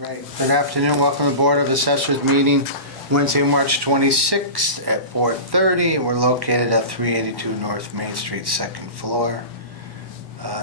Right. Good afternoon. Welcome to the Board of Assessors meeting Wednesday, March 26th at 4:30. We're located at 382 North Main Street, second floor.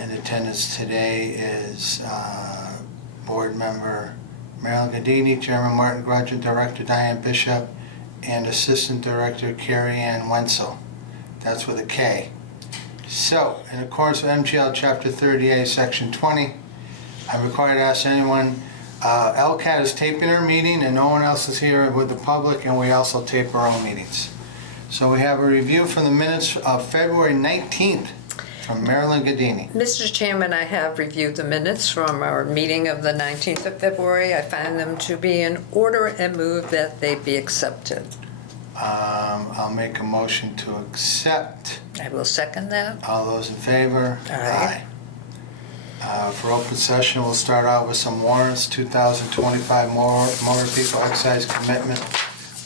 In attendance today is Board Member Marilyn Gadini, Chairman Martin Grudgeon, Director Diane Bishop, and Assistant Director Carrie Ann Wenzel. That's with a K. So, in accordance with MGL Chapter 30A, Section 20, I'm required to ask anyone. LCAT is taping our meeting and no one else is here with the public, and we also tape our own meetings. So we have a review from the minutes of February 19th from Marilyn Gadini. Mr. Chairman, I have reviewed the minutes from our meeting of the 19th of February. I find them to be in order and move that they be accepted. I'll make a motion to accept. I will second that. All those in favor? Aye. For open session, we'll start out with some warrants. 2025 motor vehicle excise commitment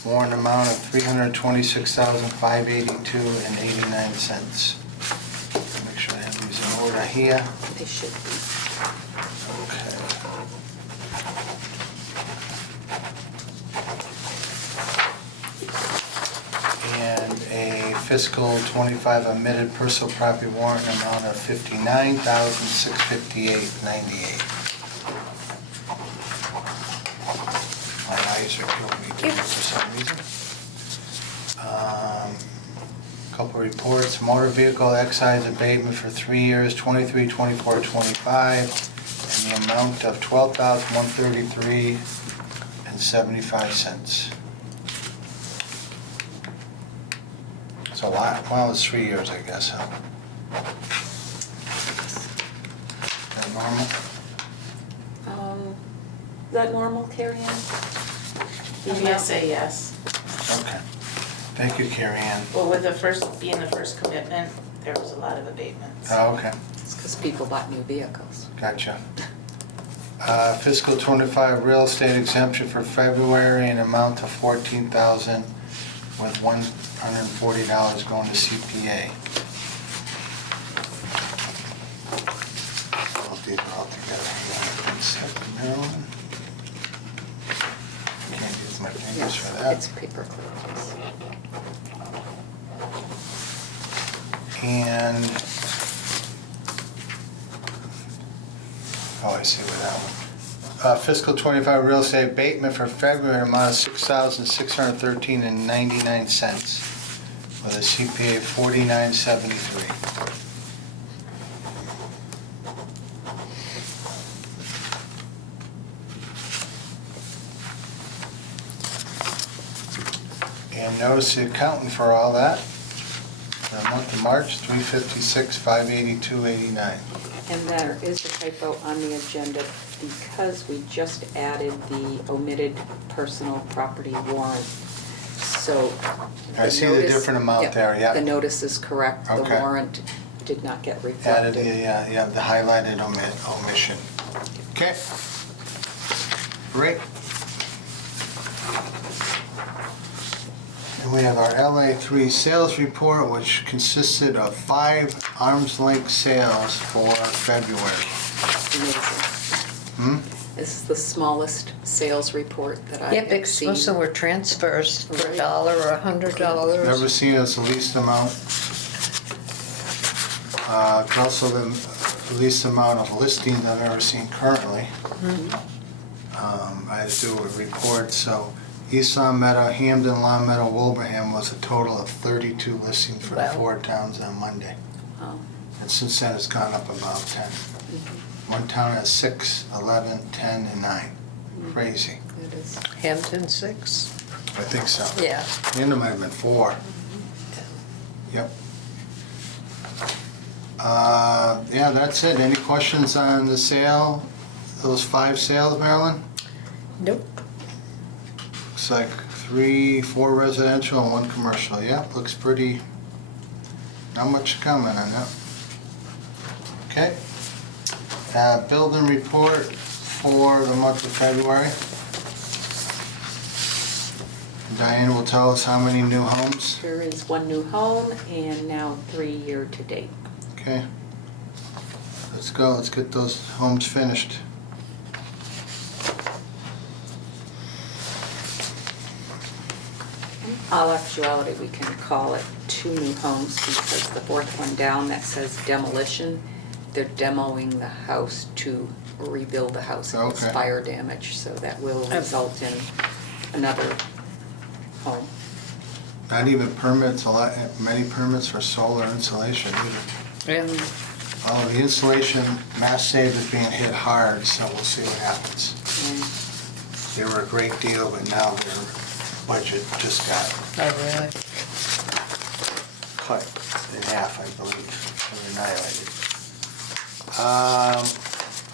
warrant amount of $326,582.89. Make sure I have these in order here. They should be. Okay. And a fiscal 25 omitted personal property warrant amount of $59,658.98. My eyes are killing me for some reason. Couple reports. Motor vehicle excise abatement for 3 years, 23, 24, 25, and the amount of $12,133.75. It's a lot. Well, it's 3 years, I guess, huh? Is that normal? Is that normal, Carrie Ann? DVSA, yes. Okay. Thank you, Carrie Ann. Well, with the first, being the first commitment, there was a lot of abatements. Oh, okay. It's because people bought new vehicles. Gotcha. Fiscal 25 real estate exemption for February, an amount of $14,000 with $140 going to CPA. I'll do it all together. Except Maryland. Can't use my fingers for that. It's paper clips. And, oh, I see where that one. Fiscal 25 real estate abatement for February, amount of $6,613.99 with a CPA of $49.73. And notice the accountant for all that. For the month of March, $356,582.89. And there is a typo on the agenda because we just added the omitted personal property warrant. So I see the different amount there, yeah. The notice is correct. Okay. The warrant did not get Added reflected. the highlighted omission. Okay. Great. And we have our LA3 sales report, which consisted of 5 arm's length sales for February. Amazing. This is the smallest sales report that I Yeah, have because seen. most of them were transfers for Right. $1 or $100. Never seen it as the least amount. It's also the least amount of listings I've ever seen currently. I had to do a report, so East Long Meadow, Hamden, Long Meadow, Wilbraham was a total of 32 listings for the Wow. 4 towns on Monday. Oh. And since then, it's gone up about 10. One town has 6, 11, 10, and 9. Crazy. It is. Hampton 6? I think so. Yeah. And there might have been 4. Yep. Yeah, that's it. Any questions on the sale? Those 5 sales, Marilyn? Nope. Looks like 3, 4 residential and 1 commercial. Yeah, looks pretty, not much comment on that. Okay. Building report for the month of February. Diane will tell us how many new homes. There is 1 new home and now 3 year to date. Okay. Let's go. Let's get those homes finished. all actuality, we can call it 2 new homes because the fourth one down that says demolition, they're demoing the house to rebuild the house. It was Okay. fire damage, so that will result in another home. Not even permits, many permits for solar insulation either. And Oh, the insulation, Mass Save is being hit hard, so we'll see what happens. And They were a great deal, but now their budget just got oh, really? cut in half, I believe, or annihilated.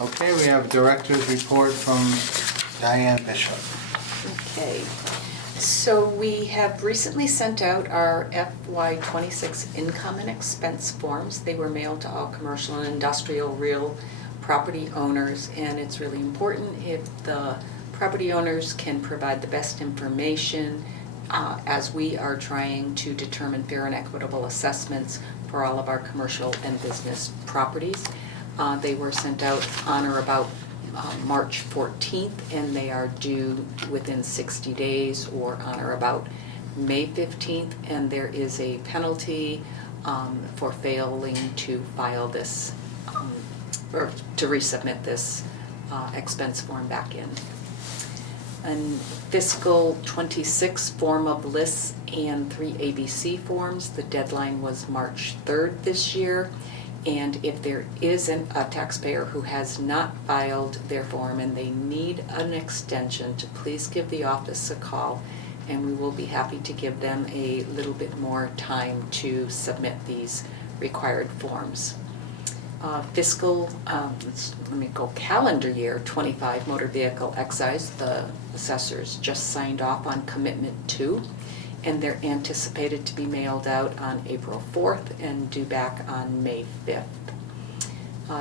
Okay, we have Director's Report from Diane Bishop. Okay, so we have recently sent out our FY26 income and expense forms. They were mailed to all commercial and industrial real property owners, and it's really important if the property owners can provide the best information as we are trying to determine fair and equitable assessments for all of our commercial and business properties. They were sent out on or about March 14th, and they are due within 60 days or on or about May 15th, and there is a penalty for failing to file this or to resubmit this expense form back in. And fiscal 26 form of lists and 3 ABC forms, the deadline was March 3rd this year. And if there is a taxpayer who has not filed their form and they need an extension, to please give the office a call, and we will be happy to give them a little bit more time to submit these required forms. Calendar year 25 motor vehicle excise, the assessors just signed off on commitment 2. And they're anticipated to be mailed out on April 4th and due back on May 5th.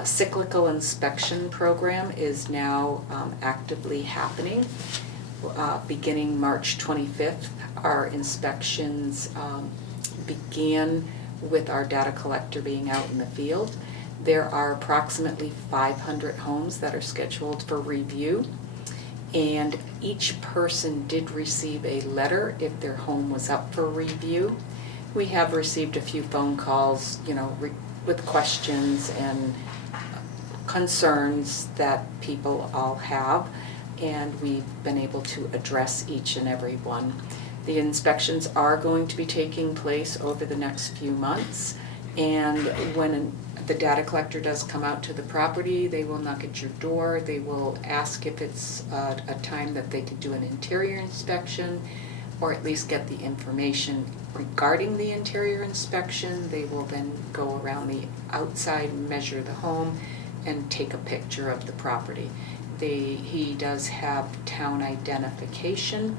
Cyclical inspection program is now actively happening. Beginning March 25th, our inspections began with our data collector being out in the field. There are approximately 500 homes that are scheduled for review. And each person did receive a letter if their home was up for review. We have received a few phone calls, with questions and concerns that people all have, and we've been able to address each and every one. The inspections are going to be taking place over the next few months, and when the data collector does come out to the property, they will knock at your door. They will ask if it's a time that they could do an interior inspection, or at least get the information regarding the interior inspection. They will then go around the outside, measure the home, and take a picture of the property. He does have town identification,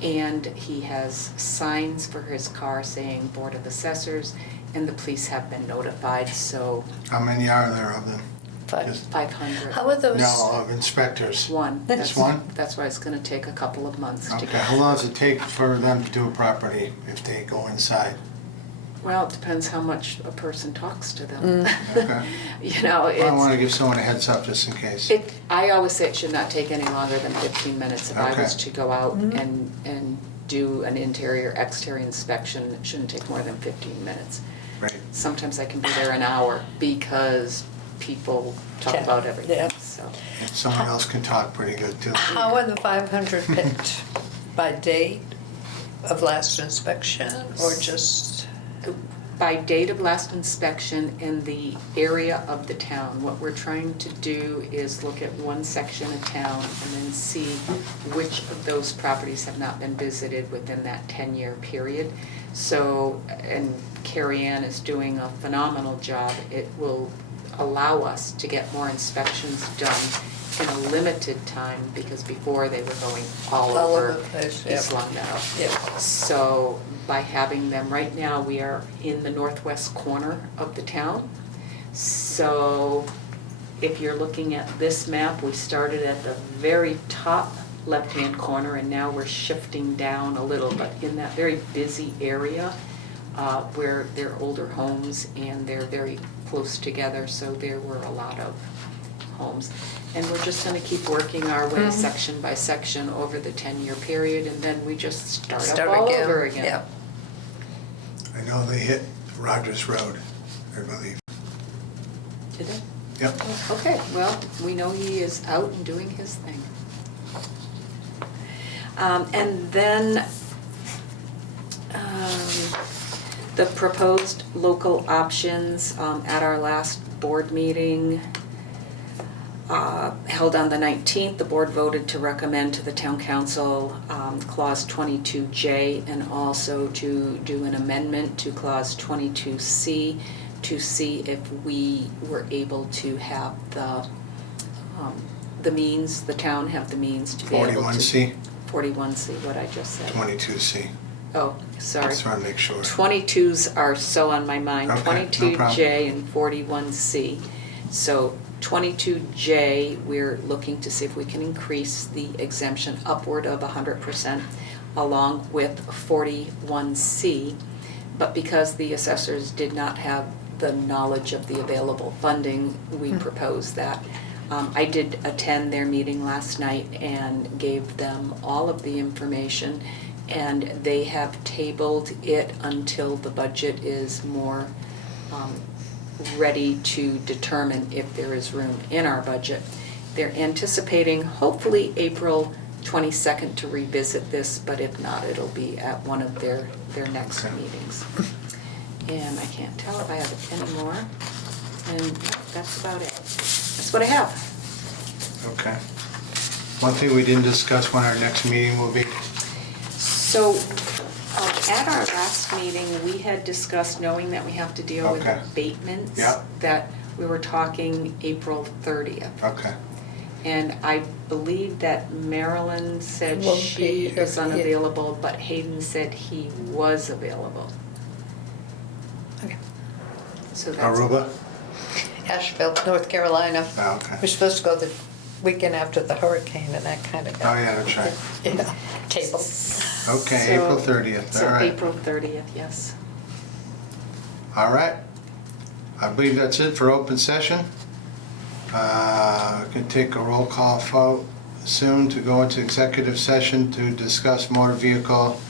and he has signs for his car saying Board of Assessors, and the police have been notified, so How many are there of them? 500. How are those? No, of inspectors. One. Just one? That's why it's gonna take a couple of months to Okay, get. how long does it take for them to do a property if they go inside? Well, it depends how much a person talks to them. Okay. I want to It's, give someone a heads up just in case. I always say it should not take any longer than 15 minutes. If I was Okay. to go out and do an interior, exterior inspection, it shouldn't take more than 15 minutes. Right. Sometimes I can be there an hour because people talk Yeah. about everything, Yeah. so. Someone else can talk pretty good too. How are the 500 picked? By date of last inspection or just? By date of last inspection in the area of the town. What we're trying to do is look at one section of town and then see which of those properties have not been visited within that 10-year period. So, and Carrie Ann is doing a phenomenal job. It will allow us to get more inspections done in a limited time, because before they were going all over the place, East Long Meadow. Yeah. So by having them, right now, we are in the northwest corner of the town. So if you're looking at this map, we started at the very top left-hand corner, and now we're shifting down a little, but in that very busy area where they're older homes and they're very close together, so there were a lot of homes. And we're just gonna keep working our way section by section over the 10-year period, and then we just start up all over again. Yeah. I know they hit Rogers Road, I believe. Did they? Yep. Okay, well, we know he is out and doing his thing. And then the proposed local options at our last board meeting held on the 19th, the board voted to recommend to the town council clause 22J and also to do an amendment to clause 22C to see if we were able to have the means, the town have the means to be able to. 41C, 41C, what I just said. 22C. Oh, sorry. Just want to make sure. 22s are so on my mind, Okay, no 22J and 41C. So 22J, we're looking to see if we can increase the exemption upward of 100% along with 41C. But because the assessors did not have the knowledge of the available funding, we proposed that. I did attend their meeting last night and gave them all of the information, and they have tabled it until the budget is more ready to determine if there is room in our budget. They're anticipating hopefully April 22nd to revisit this, but if not, it'll be at one of their next meetings. And I can't tell if I have any more, and that's about it. That's what I have. Okay. One thing we didn't discuss when our next meeting will be. So, at our last meeting, we had discussed, knowing that we have to deal with Okay. abatements, Yeah. that we were talking April 30th. Okay. And I believe that Marilyn said Won't she be here, is yeah. unavailable, but Hayden said he was available. Okay. So that's. Aruba? Asheville, North Carolina. Oh, okay. We're supposed to go the weekend after the hurricane and that kind of. Oh, yeah, that's right. You know, cable. Okay, So- April 30th, all So right. April 30th, yes. All right. I believe that's it for open session. We can take a roll call vote soon to go into executive session to discuss motor vehicle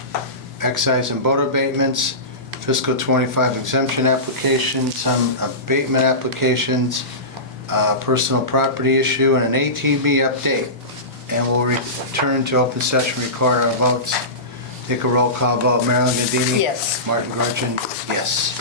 excise and boat abatements, fiscal 25 exemption applications, some abatement applications, personal property issue, and an ATV update. And we'll return to open session, record our votes. Take a roll call vote. Marilyn Gadini? Yes. Martin Grudgeon? Yes.